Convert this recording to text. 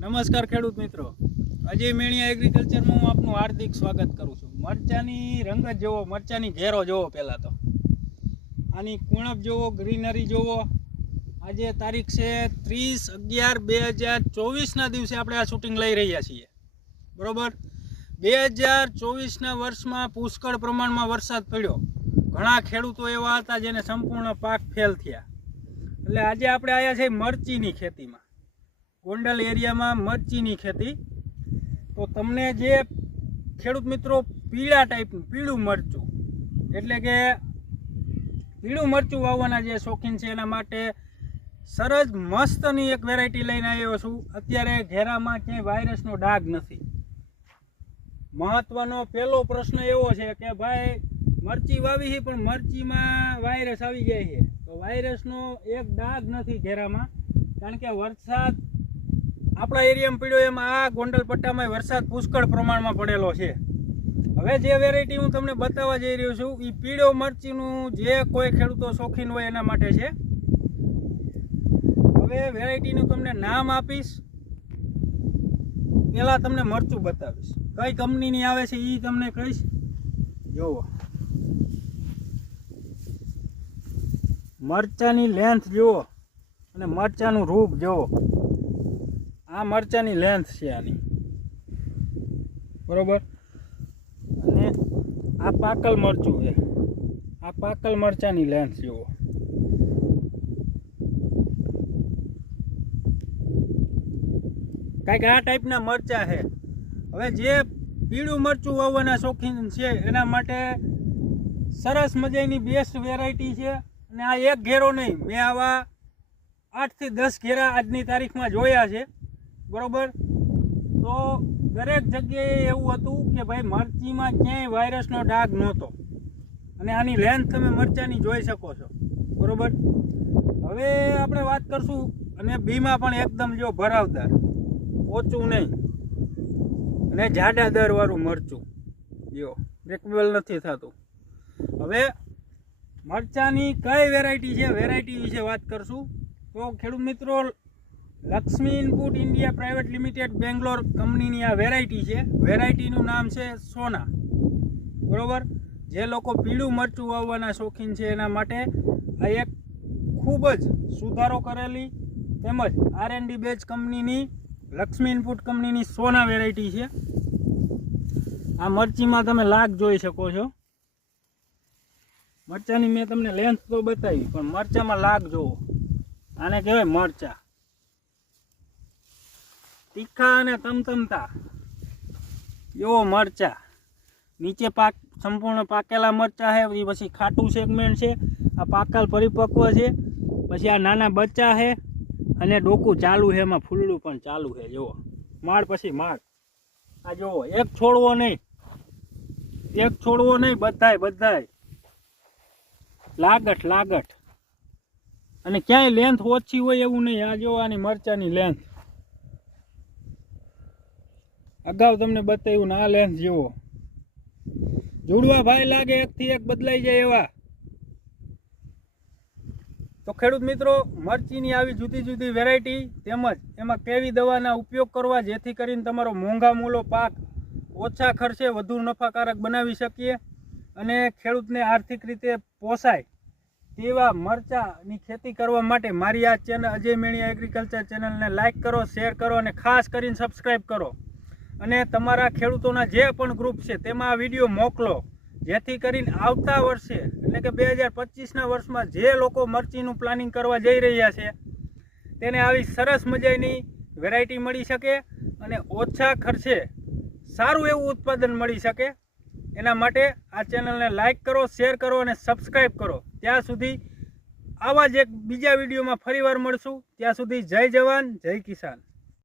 નમસ્કાર ખેડૂત મિત્રો. અજય મેણિયા એગ્રીકલ્ચરમાં હું આપનું હાર્દિક સ્વાગત કરું છું. મરચાની રંગત જોવો, મરચાની ઘેરો જોવો પહેલાં તો. આની કુણપ જોવો, ગ્રીનરી જોવો. આજે તારીખ છે ત્રીસ અગિયાર બે હજાર ચોવીસના દિવસે આપણે આ શૂટિંગ લઈ રહ્યા છીએ. બરાબર? બે હજાર ચોવીસના વર્ષમાં પુષ્કળ પ્રમાણમાં વરસાદ પડ્યો. ઘણા ખેડૂતો એવા હતા જેને સંપૂર્ણ પાક ફેલ થયા. એટલે આજે આપણે આવ્યા છીએ મરચીની ખેતીમાં. ગોંડલ એરિયામાં મરચીની ખેતી. તો તમને જે ખેડૂત મિત્રો પીળા ટાઈપનું, પીળું મરચું, એટલે કે પીળું મરચું વાવવાના જે શોખીન છે, એના માટે સરસ મસ્તની એક વેરાયટી લઈને આવ્યો છું. અત્યારે ઘેરામાં ક્યાંય વાયરસનો ડાઘ નથી. મહત્વનો પહેલો પ્રશ્ન એવો છે કે ભાઈ, મરચી વાવી છે, પણ મરચીમાં વાયરસ આવી જાય છે. તો વાયરસનો એક ડાઘ નથી ઘેરામાં, કારણ કે વરસાદ આપણા એરિયામાં પીડ્યો એમાં આ ગોંડલ પટ્ટામાં વરસાદ પુષ્કળ પ્રમાણમાં પડેલો છે. હવે જે વેરાયટી હું તમને બતાવવા જઈ રહ્યો છું એ પીળો મરચીનું જે કોઈ ખેડૂતો શોખીન હોય એના માટે છે. હવે વેરાયટીનું તમને નામ આપીશ. પહેલાં તમને મરચું બતાવીશ. કઈ કંપનીની આવે છે એ તમને કહીશ. જુઓ. મરચાની લેન્થ જુઓ. અને મરચાનું રૂપ જુઓ. આ મરચાની લેન્થ છે આની. બરોબર? અને આ પાકલ મરચું છે. આ પાકલ મરચાની લેન્થ જુઓ કાંઈક આ ટાઈપના મરચા છે. હવે જે પીળું મરચું વાવવાના શોખીન છે, એના માટે સરસ મજાની બેસ્ટ વેરાયટી છે. અને આ એક ઘેરો નહીં, મેં આવા આઠથી દસ ઘેરા આજની તારીખમાં જોયા છે. બરોબર? તો દરેક જગ્યાએ એવું હતું કે ભાઈ મરચીમાં ક્યાંય વાયરસનો ડાઘ નહોતો. અને આની લેન્થ તમે મરચાની જોઈ શકો છો. બરોબર? હવે આપણે વાત કરશું અને બીમાં પણ એકદમ જો ભરાવદાર, ઓછું નહીં. અને જાડા દરવાળું મરચું. જો બ્રેકબેલ નથી થતું. હવે મરચાની કઈ વેરાયટી છે? વેરાયટી વિશે વાત કરશું. તો ખેડૂત મિત્રો Lakshmi input India private limited Bangalore કંપનીની આ વેરાયટી છે. વેરાયટીનું નામ છે સોના. બરાબર? જે લોકો પીળું મરચું વાવવાના શોખીન છે એના માટે આ એક ખૂબ જ સુધારો કરેલી તેમજ આર એન ડી બેચ કંપનીની, લક્ષ્મી ઇનપુટ કંપનીની સોના વેરાયટી છે. આ મરચીમાં તમે લાગ જોઈ શકો છો. મરચાની મેં તમને લેન્થ તો બતાવી, પણ મરચામાં લાગ જોવો આને કહેવાય મરચા. તીખા અને તમતમતા. એવો મરચા. નીચે પાક, સંપૂર્ણ પાકેલા મરચા છે પછી ખાટું સેગમેન્ટ છે, આ પાકાલ પરિપક્વ છે, પછી આ નાના બચ્ચા છે અને ડોકું ચાલુ છે એમાં ફૂલડું પણ ચાલુ છે જુઓ. માળ પછી માળ. આ જુઓ, એક છોડવો નહીં. એક છોડવો નહીં, બધાય બધાય. લાગઠ લાગઠ. અને ક્યાંય લેન્થ ઓછી હોય એવું નહીં. આ જો આની મરચાની લેન્થ અગાઉ તમને બતાવ્યું ના લેન્સ જેવો. જોડવા ભાઈ લાગે એકથી એક બદલાઈ જાય એવા. તો ખેડૂત મિત્રો, મરચીની આવી જુદી જુદી વેરાયટી તેમજ એમાં કેવી દવાના ઉપયોગ કરવા જેથી કરીને તમારો મોંઘા મૂલો પાક ઓછા ખર્ચે વધુ નફાકારક બનાવી શકીએ અને ખેડૂતને આર્થિક રીતે પોસાય તેવા મરચાની ખેતી કરવા માટે મારી આ ચેનલ અજય મેણિયા એગ્રીકલ્ચર ચેનલને લાઇક કરો શેર કરો અને ખાસ કરીને સબસ્ક્રાઈબ કરો. અને તમારા ખેડૂતોના જે પણ ગ્રુપ છે, તેમાં આ વીડિયો મોકલો. જેથી કરીને આવતા વર્ષે, એટલે કે બે હજાર પચીસના વર્ષમાં જે લોકો મરચીનું પ્લાનિંગ કરવા જઈ રહ્યા છે, તેને આવી સરસ મજાની વેરાયટી મળી શકે અને ઓછા ખર્ચે સારું એવું ઉત્પાદન મળી શકે. એના માટે આ ચેનલને લાઇક કરો શેર કરો અને સબસ્ક્રાઈબ કરો. ત્યાં સુધી આવા જ એક બીજા વિડીયોમાં ફરીવાર મળશું. ત્યાં સુધી જય જવાન, જય કિસાન.